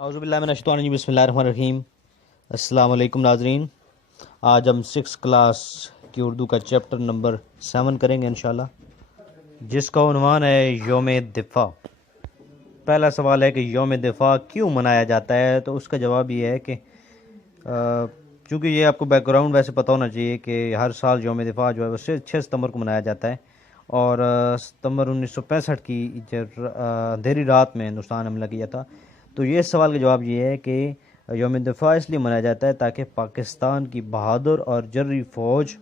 اعوذ باللہ من الشیطان الرجیم، بسم اللہ الرحمن الرحیم۔ السلام علیکم ناظرین، آج ہم 6 کلاس کی اردو کا چیپٹر نمبر 7 کریں گے انشاءاللہ، جس کا عنوان ہے یوم دفاع۔ پہلا سوال ہے کہ یوم دفاع کیوں منایا جاتا ہے؟ تو اس کا جواب یہ ہے کہ چونکہ یہ آپ کو بیک گراؤنڈ ویسے پتہ ہونا چاہیے کہ ہر سال یوم دفاع جو ہے وہ 6 ستمبر کو منایا جاتا ہے، اور ستمبر 1965 کی اندھیری رات میں ہندوستان حملہ کیا تھا۔ تو یہ سوال کا جواب یہ ہے کہ یوم دفاع اس لیے منایا جاتا ہے تاکہ پاکستان کی بہادر اور جرری فوج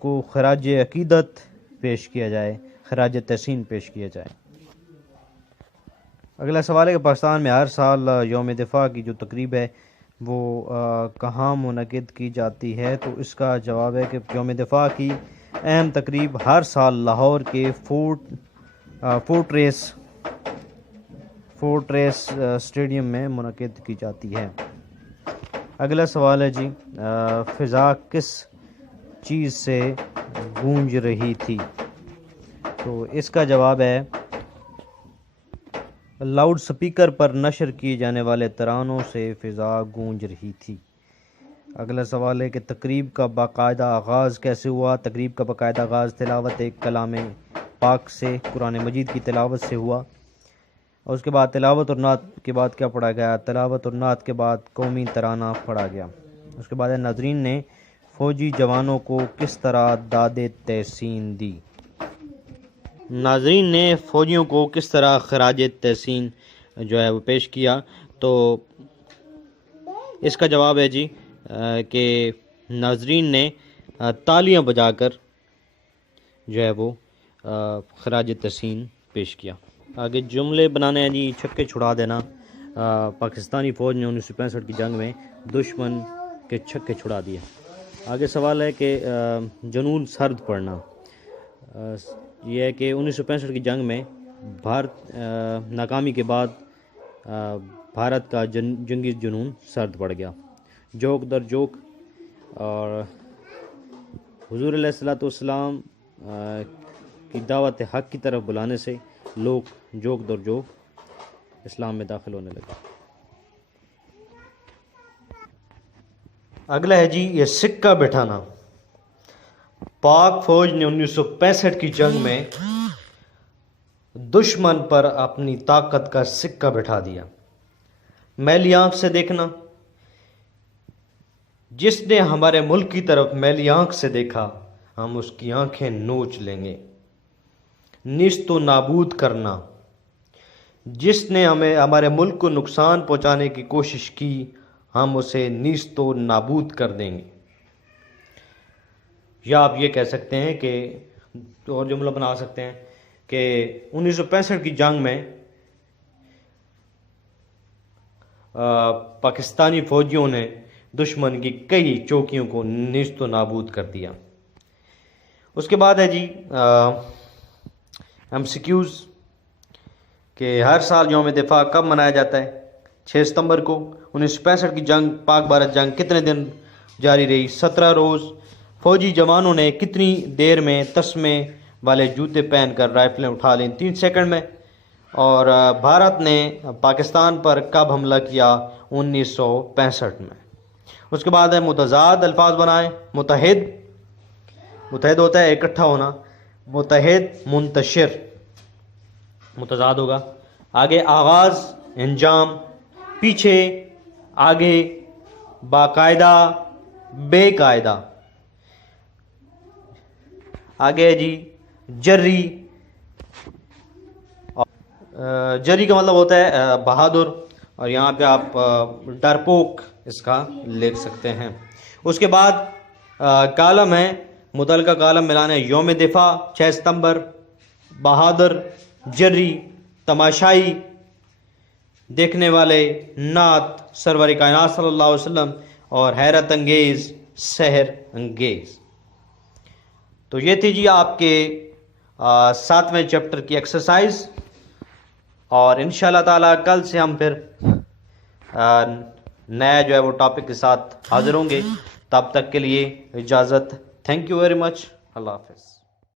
کو خراج عقیدت پیش کیا جائے، خراج تحسین پیش کیا جائے۔ اگلا سوال ہے کہ پاکستان میں ہر سال یوم دفاع کی جو تقریب ہے وہ کہاں منعقد کی جاتی ہے؟ تو اس کا جواب ہے کہ یوم دفاع کی اہم تقریب ہر سال لاہور کے فورٹ ریس اسٹیڈیم میں منعقد کی جاتی ہے۔ اگلا سوال ہے جی، فضا کس چیز سے گونج رہی تھی؟ تو اس کا جواب ہے لاؤڈ سپیکر پر نشر کیے جانے والے ترانوں سے فضا گونج رہی تھی۔ اگلا سوال ہے کہ تقریب کا باقاعدہ آغاز کیسے ہوا؟ تقریب کا باقاعدہ آغاز تلاوت کلام پاک سے، قرآن مجید کی تلاوت سے ہوا، اور اس کے بعد تلاوت اور نعت کے بعد کیا پڑھا گیا؟ تلاوت اور نعت کے بعد قومی ترانہ پڑھا گیا۔ اس کے بعد ناظرین نے فوجی جوانوں کو کس طرح داد تحسین دی؟ ناظرین نے فوجیوں کو کس طرح خراج تحسین جو ہے وہ پیش کیا؟ تو اس کا جواب ہے جی کہ ناظرین نے تالیاں بجا کر جو ہے وہ خراج تحسین پیش کیا۔ آگے جملے بنانے ہیں جی۔ چھکے چھڑا دینا، پاکستانی فوج نے 1965 کی جنگ میں دشمن کے چھکے چھڑا دیے۔ آگے سوال ہے کہ جنون سرد پڑنا۔ یہ ہے کہ 1965 کی جنگ میں ناکامی کے بعد بھارت کا جنگی جنون سرد پڑ گیا۔ جوک در جوک، اور حضور علیہ الصلوۃ والسلام کی دعوت حق کی طرف بلانے سے لوگ جوک در جوک اسلام میں داخل ہونے لگے۔ اگلا ہے جی یہ سکہ بٹھانا۔ پاک فوج نے 1965 کی جنگ میں دشمن پر اپنی طاقت کا سکہ بٹھا دیا۔ میلی آنکھ سے دیکھنا، جس نے ہمارے ملک کی طرف میلی آنکھ سے دیکھا ہم اس کی آنکھیں نوچ لیں گے۔ نیست و نابود کرنا، جس نے ہمارے ملک کو نقصان پہنچانے کی کوشش کی ہم اسے نیست و نابود کر دیں گے۔ یا آپ یہ کہہ سکتے ہیں کہ اور جملہ بنا سکتے ہیں کہ 1965 کی جنگ میں پاکستانی فوجیوں نے دشمن کی کئی چوکیوں کو نیست و نابود کر دیا۔ اس کے بعد ہے جی ایم سی کیوز کہ ہر سال یوم دفاع کب منایا جاتا ہے؟ 6 ستمبر کو۔ 1965 کی جنگ، پاک بھارت جنگ کتنے دن جاری رہی؟ 17 روز۔ فوجی جوانوں نے کتنی دیر میں تسمے والے جوتے پہن کر رائفلیں اٹھا لیں؟ 3 سیکنڈ میں۔ اور بھارت نے پاکستان پر کب حملہ کیا؟ 1965 میں۔ اس کے بعد ہے متضاد الفاظ بنائیں۔ متحد ہوتا ہے اکٹھا ہونا، متحد منتشر متضاد ہوگا۔ آگے آغاز، انجام، پیچھے، آگے، باقاعدہ، بے قاعدہ۔ آگے جی جری۔ جری کا مطلب ہوتا ہے بہادر، اور یہاں پہ آپ ڈرپوک اس کا لکھ سکتے ہیں۔ اس کے بعد کالم ہے، متعلقہ کالم ملانا ہے۔ یوم دفاع 6 ستمبر، بہادر، جری، تماشائی، دیکھنے والے، نعت سرور کائنات صلی اللہ علیہ وسلم، اور حیرت انگیز، سحر انگیز۔ تو یہ تھی جی آپ کے 7ویں چیپٹر کی ایکسرسائز، اور انشاءاللہ تعالی کل سے ہم پھر نیا جو ہے وہ ٹاپک کے ساتھ حاضر ہوں گے۔ تب تک کے لیے اجازت۔ Thank you very much. اللہ حافظ۔